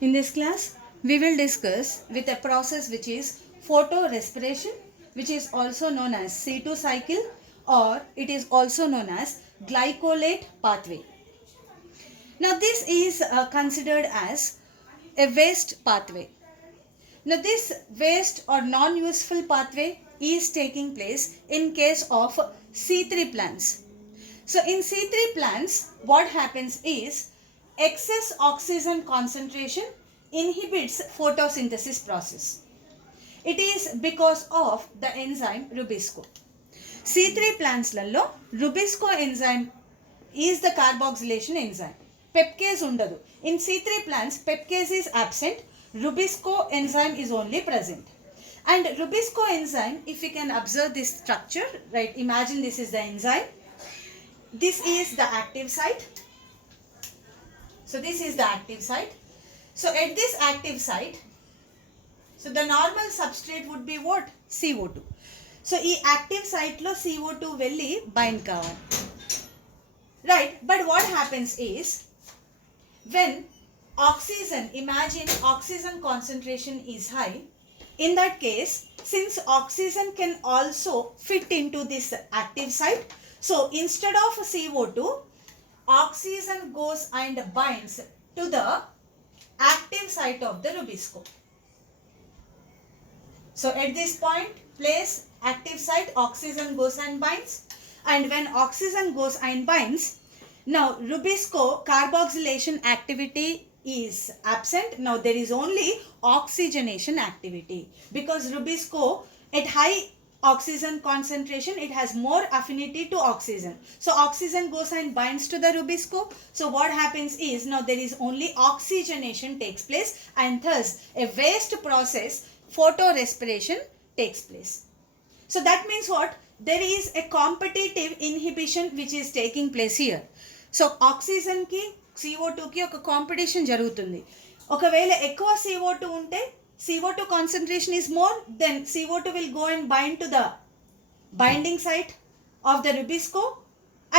In this class, we will discuss with a process which is photorespiration, which is also known as C2 cycle, or it is also known as glycolate pathway. Now this is considered as a waste pathway. Now this waste or non-useful pathway is taking place in case of C3 plants. So in C3 plants, what happens is excess oxygen concentration inhibits photosynthesis process. It is because of the enzyme rubisco. C3 plants lallo rubisco enzyme is the carboxylation enzyme. Peptase undadu. In C3 plants, peptase is absent. Rubisco enzyme is only present. And rubisco enzyme, if you can observe this structure, right, imagine this is the enzyme. This is the active site. So this is the active site. So at this active site, so the normal substrate would be what? CO2. So ఈ active site లో CO2 వెళ్ళి bind కావాలి. Right, but what happens is when oxygen, imagine oxygen concentration is high, in that case, since oxygen can also fit into this active site, so instead of CO2, oxygen goes and binds to the active site of the rubisco. So at this point, place active site, oxygen goes and binds, and when oxygen goes and binds, now rubisco carboxylation activity is absent. Now there is only oxygenation activity, because rubisco at high oxygen concentration, it has more affinity to oxygen. So oxygen goes and binds to the rubisco. So what happens is now there is only oxygenation takes place, and thus a waste process, photorespiration, takes place. So that means what? There is a competitive inhibition which is taking place here. So oxygen ki CO2 ki oka competition jarugutundi. ఒకవేళ ఎక్కువ CO2 ఉంటే CO2 concentration is more, then CO2 will go and bind to the binding site of the rubisco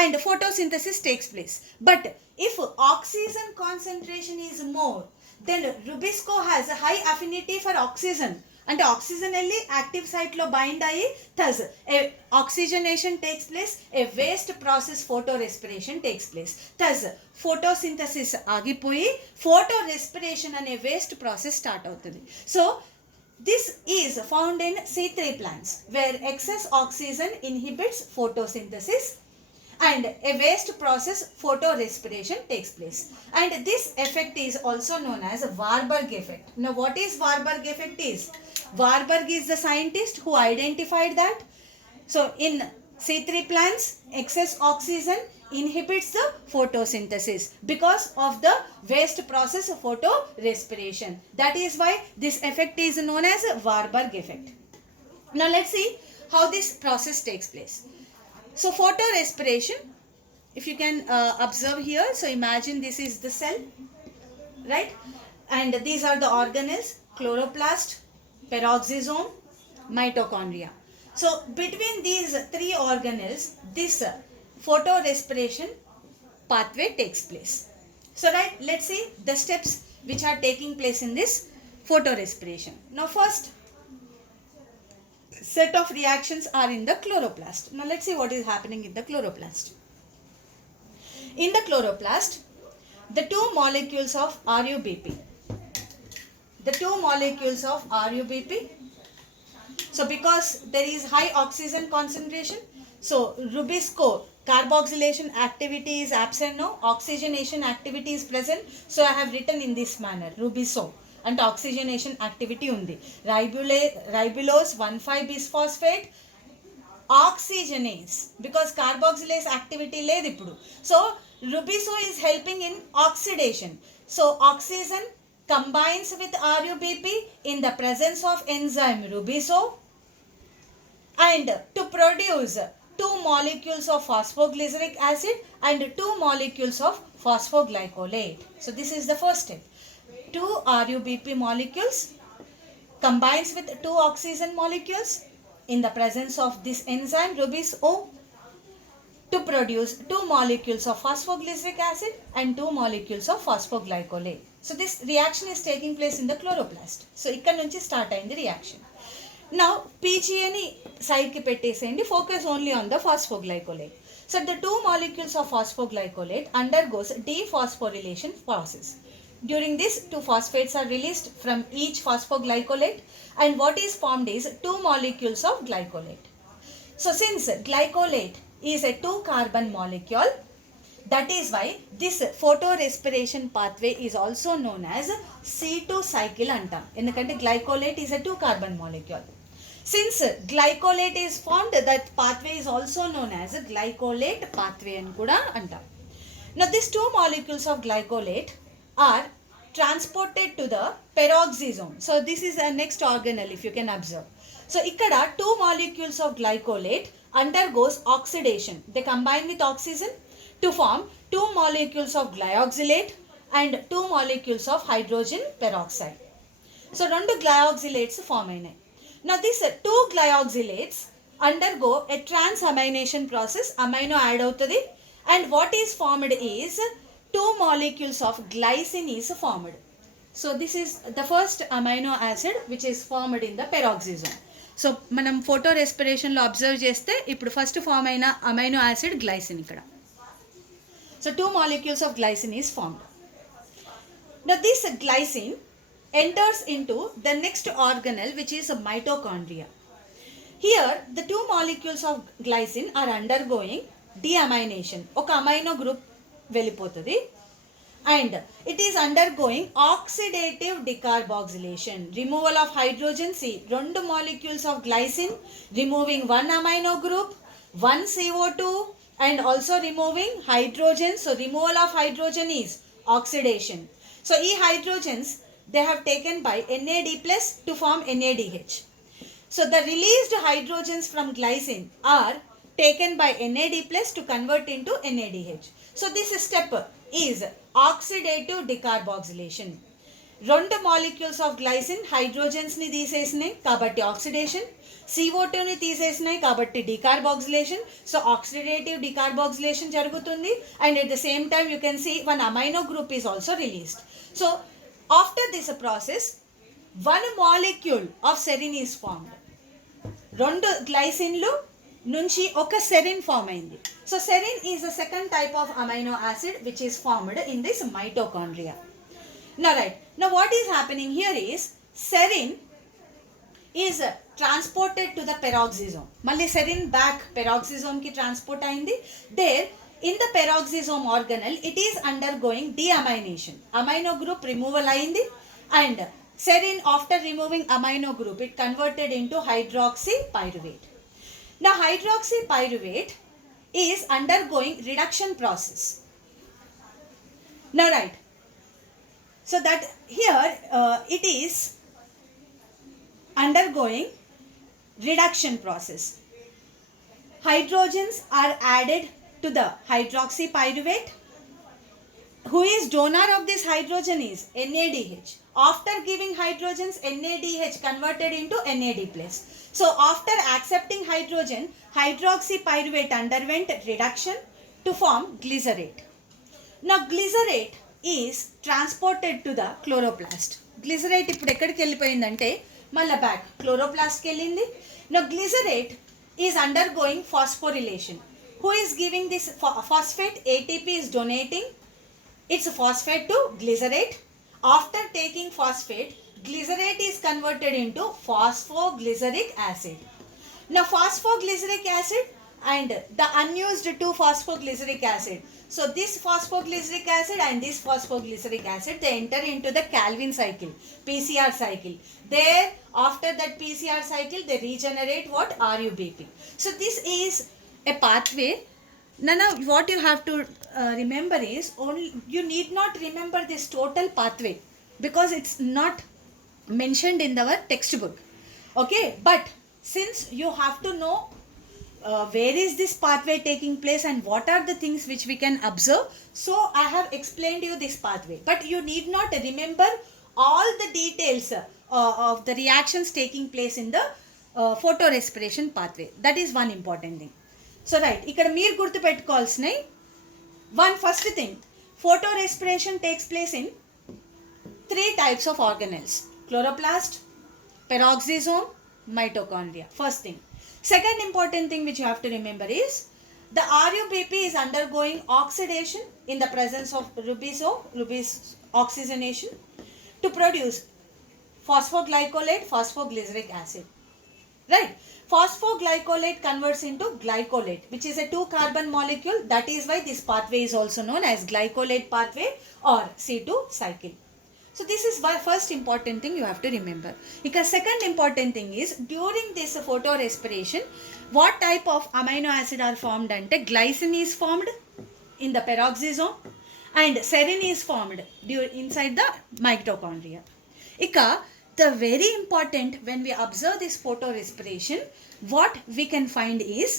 and photosynthesis takes place. But if oxygen concentration is more, then rubisco has a high affinity for oxygen, అంటే oxygen వెళ్ళి active సైట్లో bind అయ్యి thus a oxygenation takes place, a waste process photorespiration takes place. Thus photosynthesis ఆగిపోయి photorespiration అనే waste process start అవుతుంది. So this is found in C3 plants where excess oxygen inhibits photosynthesis and a waste process photorespiration takes place, and this effect is also known as Warburg effect. Now what is Warburg effect is? Warburg is the scientist who identified that. So in C3 plants, excess oxygen inhibits the photosynthesis because of the waste process photorespiration. That is why this effect is known as Warburg effect. Now let's see how this process takes place. So photorespiration, if you can observe here, so imagine this is the cell, right, and these are the organelles: chloroplast, peroxisome, mitochondria. So between these three organelles, this photorespiration pathway takes place. So right, let's see the steps which are taking place in this photorespiration. Now first set of reactions are in the chloroplast. Now let's see what is happening in the chloroplast. In the chloroplast, the two molecules of RUBP, so because there is high oxygen concentration, so rubisco carboxylation activity is absent now, oxygenation activity is present. So I have written in this manner, rubiso and oxygenation activity undi. Ribulose 1,5-bisphosphate oxygenase, because carboxylase activity లేదు ఇప్పుడు. So rubiso is helping in oxidation. So oxygen combines with RUBP in the presence of enzyme rubiso and to produce 2 molecules of phosphoglyceric acid and 2 molecules of phosphoglycolate. So this is the first step. 2 RUBP molecules combines with 2 oxygen molecules in the presence of this enzyme rubiso to produce 2 molecules of phosphoglyceric acid and 2 molecules of phosphoglycolate. So this reaction is taking place in the chloroplast. So ikkada nunchi start ayindi reaction. Now PGA ni side ki petteseyandi, focus only on the phosphoglycolate. So the two molecules of phosphoglycolate undergoes dephosphorylation process. During this, two phosphates are released from each phosphoglycolate, and what is formed is two molecules of glycolate. So since glycolate is a 2-carbon molecule, that is why this photorespiration pathway is also known as C2 cycle antam. Endukante glycolate is a 2-carbon molecule. Since glycolate is formed, that pathway is also known as glycolate pathway and kuda antam. Now these two molecules of glycolate are transported to the peroxisome. So this is a next organelle, if you can observe. So ikkada two molecules of glycolate undergoes oxidation. They combine with oxygen to form two molecules of glyoxylate and two molecules of hydrogen peroxide. So rendu glyoxylates form ayinayi. Now these two glyoxylates undergo a transamination process. Amino add avutadi, and what is formed is two molecules of glycine is formed. So this is the first amino acid which is formed in the peroxisome. So manam photorespiration lo observe cheste ippudu first form aina amino acid glycine ikkada. So two molecules of glycine is formed. Now this glycine enters into the next organelle, which is mitochondria. Here the two molecules of glycine are undergoing deamination. Oka amino group velipotadi, and it is undergoing oxidative decarboxylation, removal of hydrogen. See, rendu molecules of glycine removing one amino group, one CO2, and also removing hydrogen. So removal of hydrogen is oxidation. So e hydrogens they have taken by NAD plus to form NADH. So the released hydrogens from glycine are taken by NAD plus to convert into NADH. So this step is oxidative decarboxylation. Rendu molecules of glycine hydrogens ni తీసేసినాయి కాబట్టి oxidation, CO2 ని తీసేసినాయి కాబట్టి decarboxylation. So oxidative decarboxylation జరుగుతుంది, and at the same time you can see one amino group is also released. So after this process, one molecule of serine is formed. రెండు గ్లైసిన్లు నుంచి ఒక serene form అయింది. So serene is the second type of amino acid which is formed in this mitochondria. Now right, now what is happening here is serine is transported to the peroxisome. Malli serine back peroxisome ki transport ayindi. There in the peroxisome organelle it is undergoing deamination. Amino group removal ayindi, and serine after removing amino group it converted into hydroxypyruvate. Now hydroxypyruvate is undergoing reduction process. Now right, so that here it is undergoing reduction process. Hydrogens are added to the hydroxypyruvate. Who is donor of this hydrogen is NADH. After giving hydrogens, NADH converted into NAD+. So after accepting hydrogen, hydroxypyruvate underwent reduction to form glycerate. Now glycerate is transported to the chloroplast. Glycerate ఇప్పుడు ఎక్కడికి వెళ్ళిపోయిందంటే మళ్ళీ back క్లోరోప్లాస్ట్కి వెళ్ళింది. Now glycerate is undergoing phosphorylation. Who is giving this phosphate? ATP is donating its phosphate to glycerate. After taking phosphate, glycerate is converted into phosphoglyceric acid. Now phosphoglyceric acid and the unused 2-phosphoglyceric acid. So this phosphoglyceric acid and this phosphoglyceric acid, they enter into the Calvin cycle, PCR cycle. There after that PCR cycle they regenerate what? RUBP. So this is a pathway. Nana, what you have to remember is only you need not remember this total pathway because it's not mentioned in our textbook. Okay, but since you have to know where is this pathway taking place and what are the things which we can observe, so I have explained you this pathway, but you need not remember all the details of the reactions taking place in the photorespiration pathway. That is one important thing. So right, ఇక్కడ మీరు గుర్తు పెట్టుకోవాల్సినవి, one first thing, photorespiration takes place in three types of organelles: chloroplast, peroxisome, mitochondria. First thing. Second important thing which you have to remember is the RUBP is undergoing oxidation in the presence of rubis oxygenation to produce phosphoglycolate, phosphoglyceric acid. Right? Phosphoglycolate converts into glycolate, which is a 2-carbon molecule. That is why this pathway is also known as glycolate pathway or C2 cycle. So this is why first important thing you have to remember. Because second important thing is during this photorespiration, what type of amino acid are formed? Ante glycine is formed in the peroxisome and serine is formed inside the mitochondria. The very important, when we observe this photorespiration, what we can find is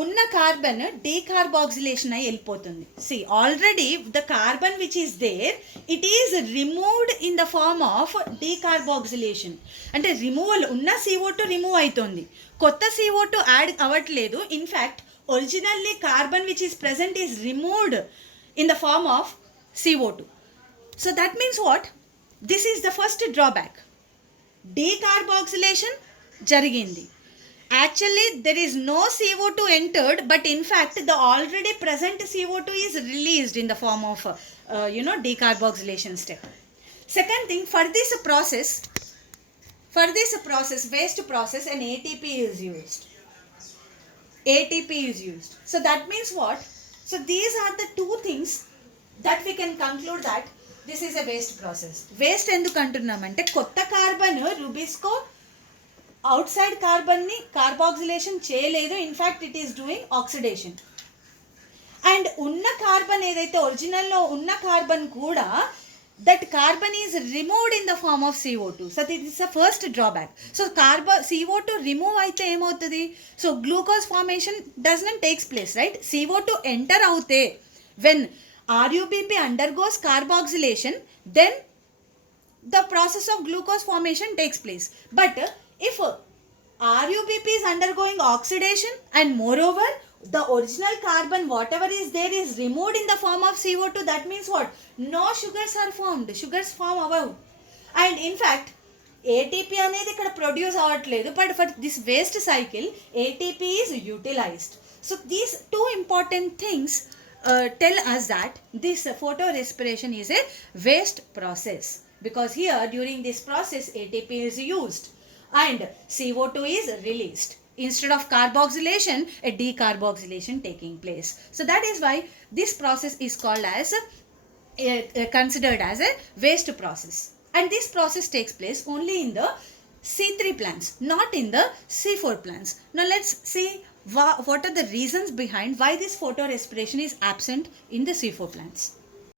ఉన్న carbon decarboxylation అయి వెళ్ళిపోతుంది. See already the carbon which is there it is removed in the form of decarboxylation. అంటే removal ఉన్న CO2 remove అవుతుంది, కొత్త CO2 add అవ్వట్లేదు. In fact originally carbon which is present is removed in the form of CO2. So that means what? This is the first drawback. Decarboxylation జరిగింది. Actually, there is no CO2 entered, but in fact, the already present CO2 is released in the form of, decarboxylation step. Second thing, for this process, waste process, an ATP is used. ATP is used. So that means what? So these are the two things that we can conclude that this is a waste process. Waste enduku antunnamante kotta carbon rubisco outside కార్బన్ని carboxylation చేయలేదు. In fact it is doing oxidation. And ఉన్న carbon ఏదైతే ఒరిజినల్లో ఉన్న carbon కూడా that carbon is removed in the form of CO2. So this is the first drawback. So CO2 remove అయితే ఏమవుతుంది? So glucose formation does not takes place, right? CO2 enter అవుతే when RUBP undergoes carboxylation then the process of glucose formation takes place. But if RUBP is undergoing oxidation and moreover the original carbon whatever is there is removed in the form of CO2, that means what? No sugars are formed. Sugars form above. And in fact ATP అనేది ఇక్కడ produce అవ్వట్లేదు, but for this waste cycle ATP is utilized. So these two important things tell us that this photorespiration is a waste process, because here during this process ATP is used and CO2 is released. Instead of carboxylation, a decarboxylation taking place. So that is why this process is called as considered as a waste process. And this process takes place only in the C3 plants, not in the C4 plants. Now let's see what are the reasons behind why this photorespiration is absent in the C4 plants.